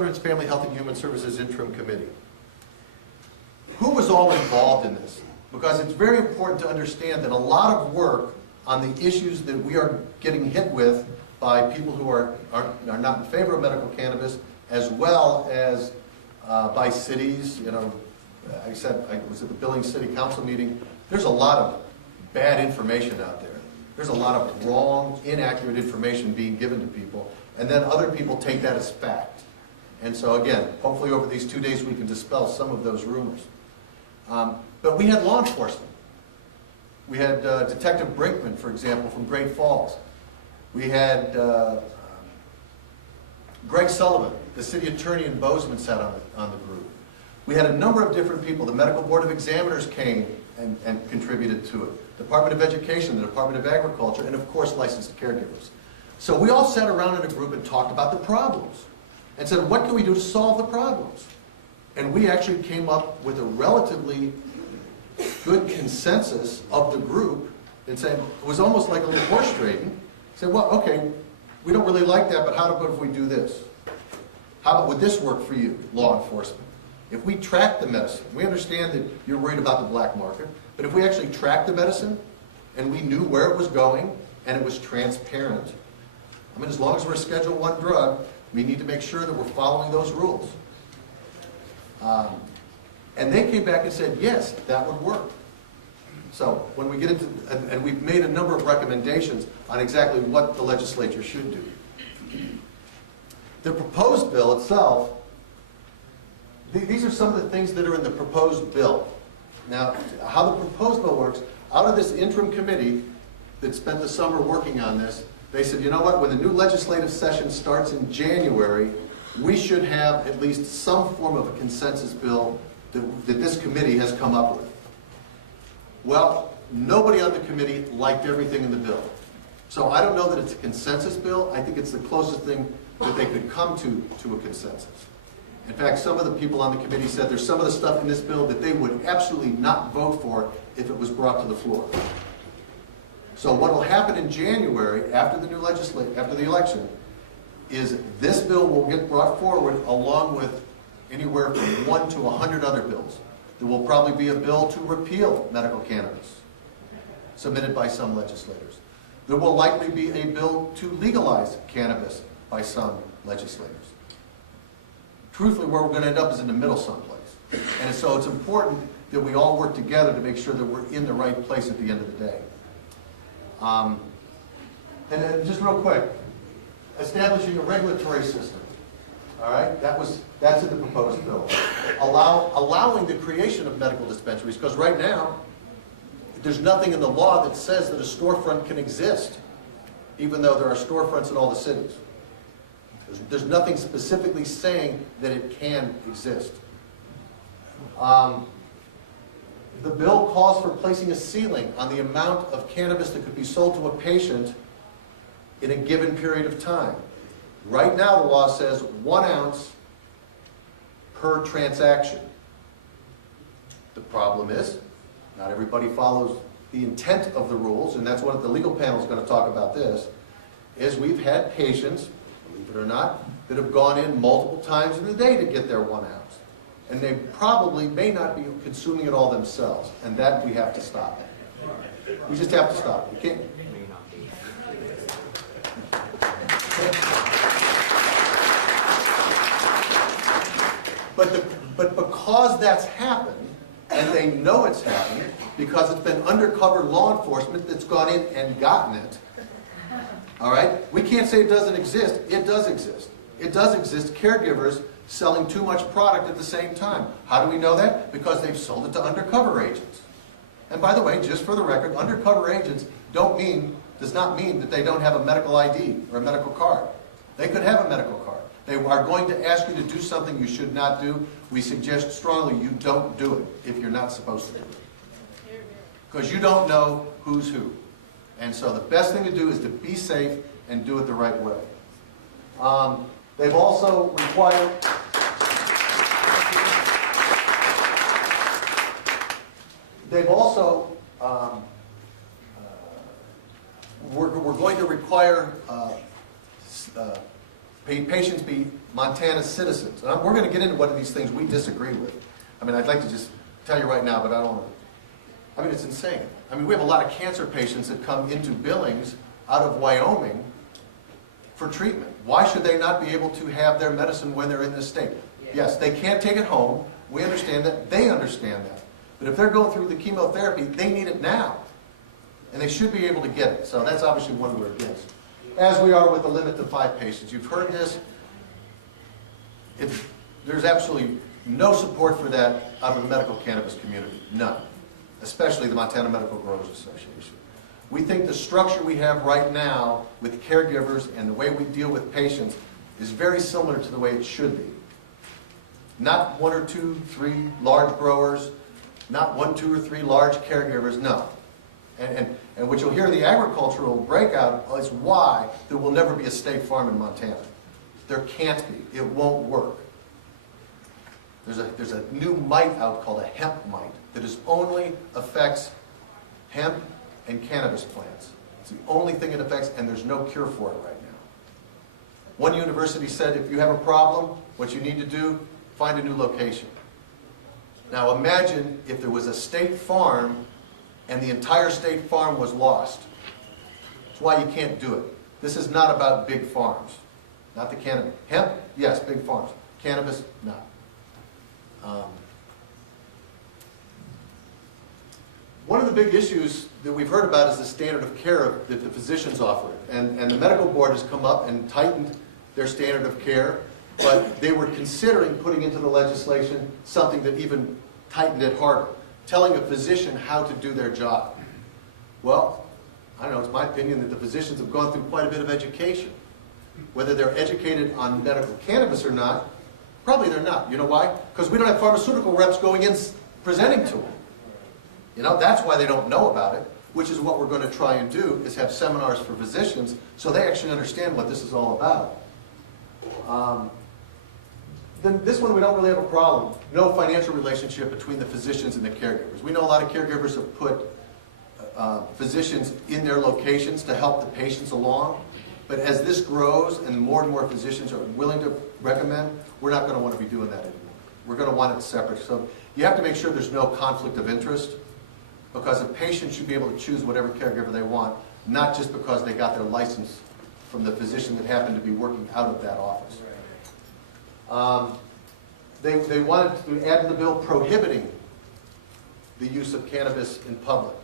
Children's Family Health and Human Services Interim Committee. Who was all involved in this? Because it's very important to understand that a lot of work on the issues that we are getting hit with by people who are not in favor of medical cannabis, as well as by cities. You know, I said I was at the Billings City Council meeting. There's a lot of bad information out there. There's a lot of wrong, inaccurate information being given to people, and then other people take that as fact. And so again, hopefully over these 2 days we can dispel some of those rumors. But we had law enforcement. We had Detective Brinkman, for example, from Great Falls. We had Greg Sullivan, the city attorney in Bozeman, sat on the group. We had a number of different people. The Medical Board of Examiners came and contributed to it. Department of Education, the Department of Agriculture, and of course licensed caregivers. So we all sat around in a group and talked about the problems and said, what can we do to solve the problems? And we actually came up with a relatively good consensus of the group and said, it was almost like a little horse trading. Said, well, okay, we don't really like that, but how about if we do this? How about, would this work for you, law enforcement? If we track the medicine, we understand that you're worried about the black market, but if we actually tracked the medicine and we knew where it was going and it was transparent, I mean, as long as we're a Schedule I drug, we need to make sure that we're following those rules. And they came back and said, yes, that would work. So when we get into, and we've made a number of recommendations on exactly what the legislature should do. The proposed bill itself, these are some of the things that are in the proposed bill. Now, how the proposed bill works, out of this interim committee that spent the summer working on this, they said, you know what, when the new legislative session starts in January, we should have at least some form of a consensus bill that this committee has come up with. Well, nobody on the committee liked everything in the bill. So I don't know that it's a consensus bill. I think it's the closest thing that they could come to a consensus. In fact, some of the people on the committee said there's some of the stuff in this bill that they would absolutely not vote for if it was brought to the floor. So what will happen in January after the new after the election is this bill will get brought forward along with anywhere from 1 to 100 other bills. There will probably be a bill to repeal medical cannabis submitted by some legislators. There will likely be a bill to legalize cannabis by some legislators. Truthfully, where we're going to end up is in the middle someplace. And so it's important that we all work together to make sure that we're in the right place at the end of the day. And then just real quick, establishing a regulatory system. All right, that's in the proposed bill. Allowing the creation of medical dispensaries, because right now, there's nothing in the law that says that a storefront can exist, even though there are storefronts in all the cities. There's nothing specifically saying that it can exist. The bill calls for placing a ceiling on the amount of cannabis that could be sold to a patient in a given period of time. Right now, the law says 1 ounce per transaction. The problem is, not everybody follows the intent of the rules, and that's what the legal panel is going to talk about this, is we've had patients, believe it or not, that have gone in multiple times in the day to get their 1 ounce. And they probably may not be consuming it all themselves, and that we have to stop. We just have to stop. You can't. But because that's happened, and they know it's happened, because it's been undercover law enforcement that's gone in and gotten it, all right? We can't say it doesn't exist. It does exist. It does exist. Caregivers selling too much product at the same time. How do we know that? Because they've sold it to undercover agents. And by the way, just for the record, undercover agents does not mean that they don't have a medical ID or a medical card. They could have a medical card. They are going to ask you to do something you should not do. We suggest strongly you don't do it if you're not supposed to do it. Because you don't know who's who. And so the best thing to do is to be safe and do it the right way. They've also required... They've also... we're going to require patients be Montana citizens. And we're going to get into what of these things we disagree with. I mean, I'd like to just tell you right now, but I don't want to. I mean, it's insane. I mean, we have a lot of cancer patients that come into Billings out of Wyoming for treatment. Why should they not be able to have their medicine when they're in this state? Yes, they can't take it home. We understand that. They understand that. But if they're going through the chemotherapy, they need it now. And they should be able to get it. So that's obviously one we're against. As we are with the limit to 5 patients. You've heard this. There's absolutely no support for that out of the medical cannabis community. None. Especially the Montana Medical Growers Association. We think the structure we have right now with caregivers and the way we deal with patients is very similar to the way it should be. Not 1 or 2, 3 large growers, not 1, 2, or 3 large caregivers, no. And what you'll hear in the agricultural breakout is why there will never be a state farm in Montana. There can't be. It won't work. There's a new mite out called a hemp mite that only affects hemp and cannabis plants. It's the only thing it affects, and there's no cure for it right now. One university said if you have a problem, what you need to do, find a new location. Now imagine if there was a state farm and the entire state farm was lost. That's why you can't do it. This is not about big farms. Not the cannabis. Hemp, yes, big farms. Cannabis, not. One of the big issues that we've heard about is the standard of care that the physicians offer. And the medical board has come up and tightened their standard of care, but they were considering putting into the legislation something that even tightened it harder, telling a physician how to do their job. Well, I don't know, it's my opinion that the physicians have gone through quite a bit of education. Whether they're educated on medical cannabis or not, probably they're not. You know why? Because we don't have pharmaceutical reps going in presenting to them. You know, that's why they don't know about it, which is what we're going to try and do, is have seminars for physicians so they actually understand what this is all about. Then this one we don't really have a problem. No financial relationship between the physicians and the caregivers. We know a lot of caregivers have put physicians in their locations to help the patients along. But as this grows and more physicians are willing to recommend, we're not going to want to be doing that anymore. We're going to want it separate. So you have to make sure there's no conflict of interest, because a patient should be able to choose whatever caregiver they want, not just because they got their license from the physician that happened to be working out of that office. They wanted to add to the bill prohibiting the use of cannabis in public.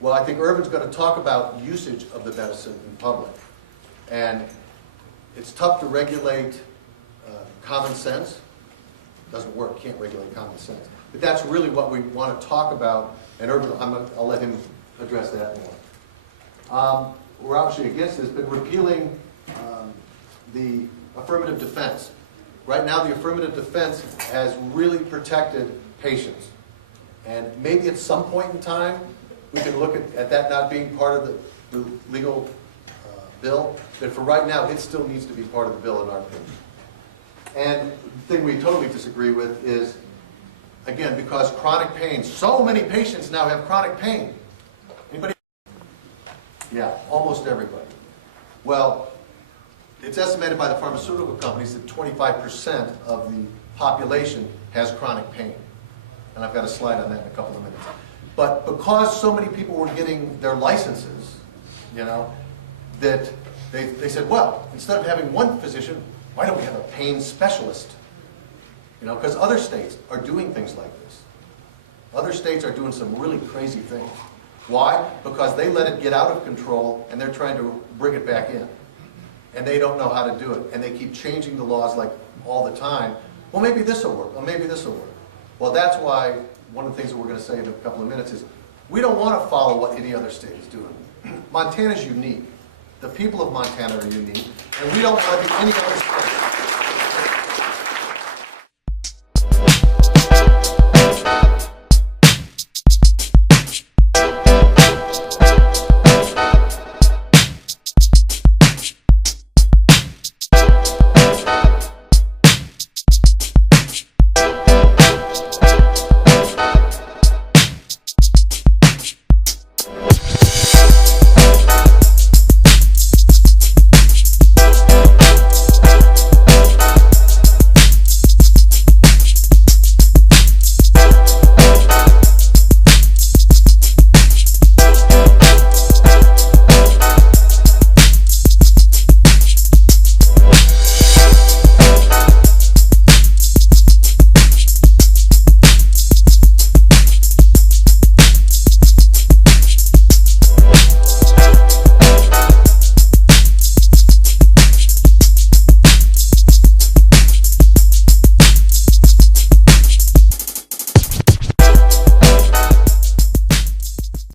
Well, I think Irvin's going to talk about usage of the medicine in public. And it's tough to regulate common sense. Doesn't work, can't regulate common sense. But that's really what we want to talk about, and Irvin, I'll let him address that more. We're obviously against this, but repealing the affirmative defense. Right now, the affirmative defense has really protected patients. And maybe at some point in time, we can look at that not being part of the legal bill, but for right now, it still needs to be part of the bill in our opinion. And the thing we totally disagree with is, again, because chronic pain, so many patients now have chronic pain. Anybody? Yeah, almost everybody. Well, it's estimated by the pharmaceutical companies that 25% of the population has chronic pain. And I've got a slide on that in a couple of minutes. But because so many people were getting their licenses, you know, that they said, well, instead of having one physician, why don't we have a pain specialist? You know, because other states are doing things like this. Other states are doing some really crazy things. Why? Because they let it get out of control and they're trying to bring it back in. And they don't know how to do it. And they keep changing the laws like all the time. Well, maybe this will work. Well, maybe this will work. Well, that's why one of the things that we're going to say in a couple of minutes is we don't want to follow what any other state is doing. Montana's unique. The people of Montana are unique. And we don't want to be any other state.